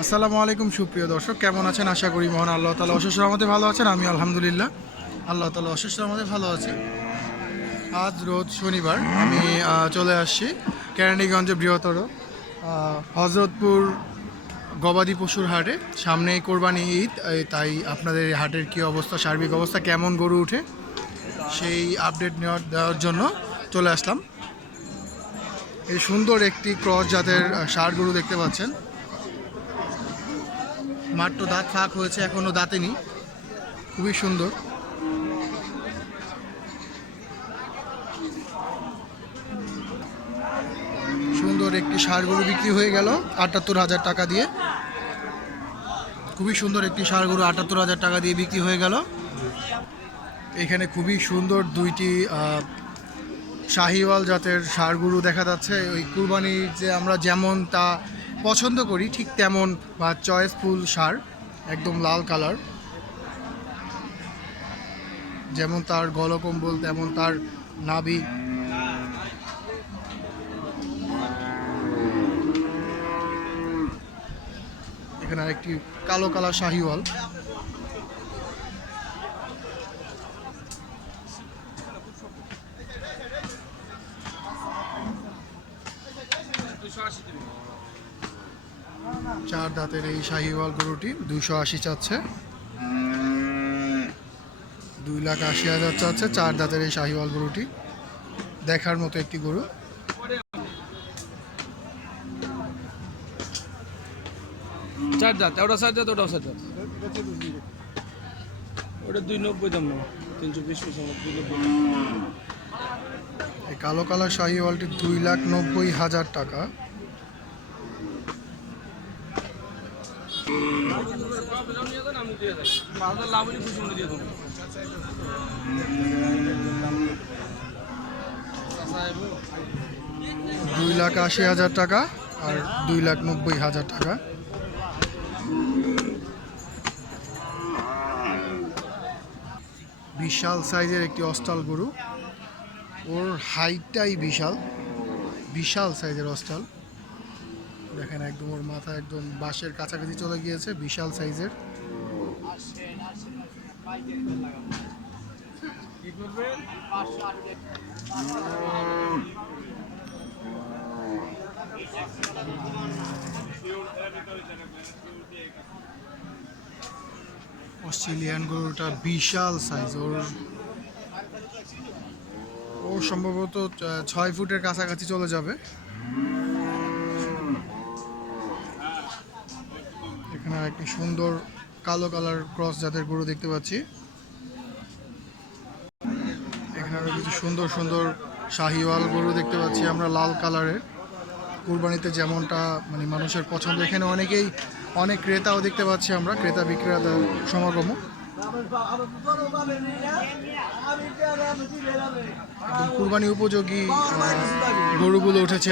আসসালামু আলাইকুম সুপ্রিয় দর্শক, কেমন আছেন? আশা করি মহান আল্লাহ তাআলা অশেষ রহমতে ভালো আছেন। আমি আলহামদুলিল্লাহ আল্লাহ তাআলা অশেষ রহমতে ভালো আছি। আজ রোজ শনিবার আমি চলে আসছি কেরানীগঞ্জে বৃহত্তর হজরতপুর গবাদি পশুর হাটে। সামনেই কোরবানি ঈদ, তাই আপনাদের এই হাটের কী অবস্থা, সার্বিক অবস্থা, কেমন গরু উঠে সেই আপডেট দেওয়ার জন্য চলে আসলাম। এই সুন্দর একটি ক্রস জাতের ষাঁড় গরু দেখতে পাচ্ছেন। মাত্র দাঁত ফাঁক হয়েছে, এখনো দাঁতেনি, খুবই সুন্দর। সুন্দর একটি ষাঁড় গরু বিক্রি হয়ে গেল ৭৮,০০০ টাকা দিয়ে। খুবই সুন্দর একটি ষাঁড় গরু ৭৮,০০০ টাকা দিয়ে বিক্রি হয়ে গেল। এখানে খুবই সুন্দর দুইটি শাহিওয়াল জাতের ষাঁড় গরু দেখা যাচ্ছে। ওই কুরবানির যে আমরা যেমন তা পছন্দ করি ঠিক তেমন বা চয়েসফুল ষাঁড়, একদম লাল কালার। যেমন তার গলকম্বল তেমন তার নাভি। এখানে আরেকটি কালো কালার শাহিওয়াল। চার দাঁতের এই শাহিওয়াল গরুটি 280 চাচ্ছে, 2,80,000 চাচ্ছে। চার দাঁতের এই শাহিওয়াল গরুটি দেখার মতো একটি গরু। চার দাঁত, ওটা চার দাঁত, ওটাও চার দাঁত। ওটা 290 দাম না, 320 পয়সা, 290। এই কালো কালার শাহিওয়ালটি 2,90,000 টাকা। $2,80,000 টাকা আর 2,90,000 টাকা। বিশাল সাইজের একটি অস্টাল গরু, ওর হাইটটাই বিশাল, বিশাল সাইজের অস্টাল। দেখেন একদম ওর মাথা একদম বাঁশের কাছাকাছি চলে গিয়েছে, বিশাল সাইজের। অস্ট্রেলিয়ান গরুটা বিশাল সাইজ, ওর সম্ভবত 6 ফুটের কাছাকাছি চলে যাবে। এখানে একটি সুন্দর কালো কালার ক্রস জাতের গরু দেখতে পাচ্ছি। এখানে আরো কিছু সুন্দর সুন্দর শাহিওয়াল গরু দেখতে পাচ্ছি আমরা, লাল কালারের। কুরবানিতে যেমনটা মানে মানুষের পছন্দ, এখানে অনেক ক্রেতাও দেখতে পাচ্ছি আমরা, ক্রেতা বিক্রেতার সমাগম। একদম কুরবানি উপযোগী গরুগুলো উঠেছে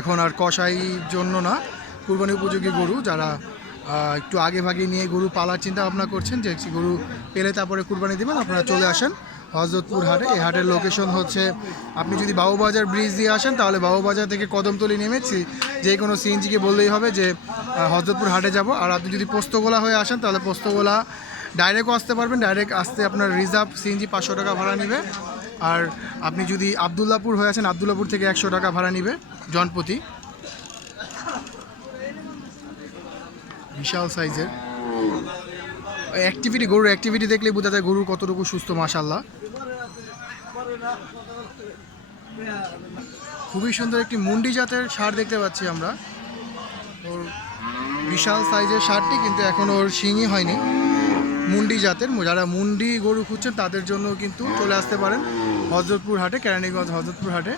এখন আর কসাই জন্য না, কুরবানি উপযোগী গরু। যারা একটু আগে ভাগে নিয়ে গরু পালার চিন্তা ভাবনা করছেন, যে গরু পেলে তারপরে কুরবানি দেবেন, আপনারা চলে আসেন হজরতপুর হাটে। এই হাটের লোকেশন হচ্ছে, আপনি যদি বাবুবাজার ব্রিজ দিয়ে আসেন তাহলে বাবুবাজার থেকে কদমতলি নেমেছি যে কোনো সিএনজিকে বললেই হবে যে হজরতপুর হাটে যাব। আর আপনি যদি পোস্তগোলা হয়ে আসেন তাহলে পোস্তগোলা ডাইরেক্টও আসতে পারবেন, ডাইরেক্ট আসতে আপনার রিজার্ভ সিএনজি 500 টাকা ভাড়া নেবে। আর আপনি যদি আবদুল্লাপুর হয়ে আসেন, আবদুল্লাপুর থেকে 100 টাকা ভাড়া নেবে জনপ্রতি। বিশাল সাইজের গরুর অ্যাক্টিভিটি দেখলেই বোঝা যায় গরুর কতটুকু সুস্থ, মাশাআল্লাহ। খুবই সুন্দর একটি মুন্ডি জাতের ষাঁড় দেখতে পাচ্ছি আমরা। ওর বিশাল সাইজের ষাঁড়টি, কিন্তু এখন ওর শিঙই হয়নি। মুন্ডি জাতের, যারা মুন্ডি গরু খুঁজছেন তাদের জন্য কিন্তু চলে আসতে পারেন হজরতপুর হাটে, কেরানীগঞ্জ হজরতপুর হাটে।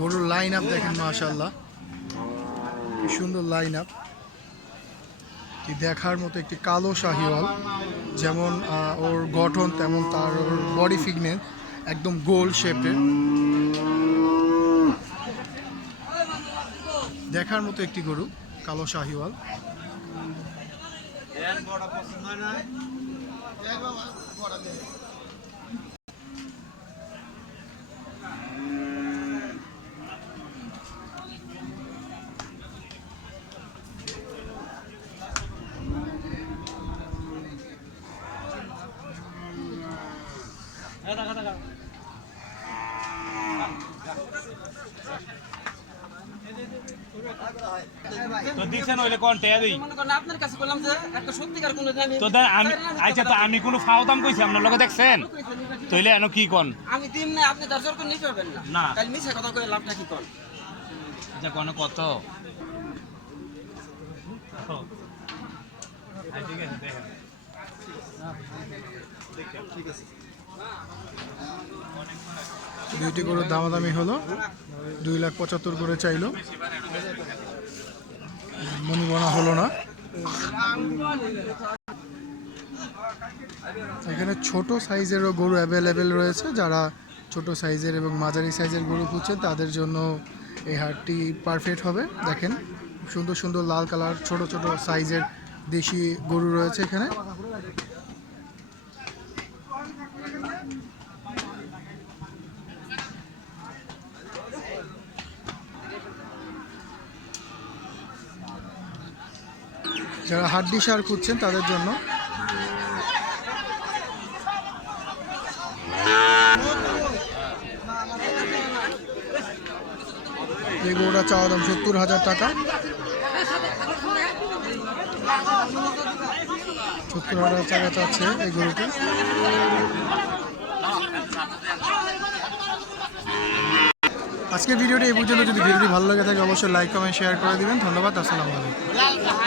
গরুর লাইন আপ দেখেন, মাশাআল্লাহ, কি সুন্দর লাইন আপ। দেখার মতো একটি কালো শাহিওয়াল, যেমন ওর গঠন তেমন তার ওর বডি ফিটনেস, একদম গোল শেপের। দেখার মতো একটি গরু, কালো শাহিওয়াল। তো দিছেন হইলে কোন টাকা দেই মনে করেন আপনার কাছে বললাম যে একটা সত্যিকার কোনো দাম তো আমি আচ্ছা তো আমি কোনো ফাও দাম কইছি আপনার লগে দেখছেন তইলে এনো কি কোন আমি দিন না আপনি দরজর করে নিতে পারবেন না না। তাই মিছা কথা কই লাভটা কি কোন আচ্ছা কোন কত ঠিক আছে দেখেন দুইটি গরুর দামাদামি হলো, 2,75,000 করে চাইলো, মনিবনা হলো না। এখানে ছোট সাইজেরও গরু অ্যাভেলেবেল রয়েছে, যারা ছোট সাইজের এবং মাঝারি সাইজের গরু খুঁজছেন তাদের জন্য এই হাটটি পারফেক্ট হবে। দেখেন সুন্দর সুন্দর লাল কালার ছোট ছোট সাইজের দেশি গরু রয়েছে এখানে। যারা হাড্ডি সার খুঁজছেন তাদের জন্য এই গরুটা চাওয়া দাম 70,000 টাকা। 70,000 টাকা চাচ্ছে এই গরুটি। আজকের ভিডিওটি এই পর্যন্ত। যদি ভিডিওটি ভালো লাগে থাকে অবশ্যই লাইক কমেন্ট শেয়ার করে দিবেন। ধন্যবাদ। আসসালামু আলাইকুম।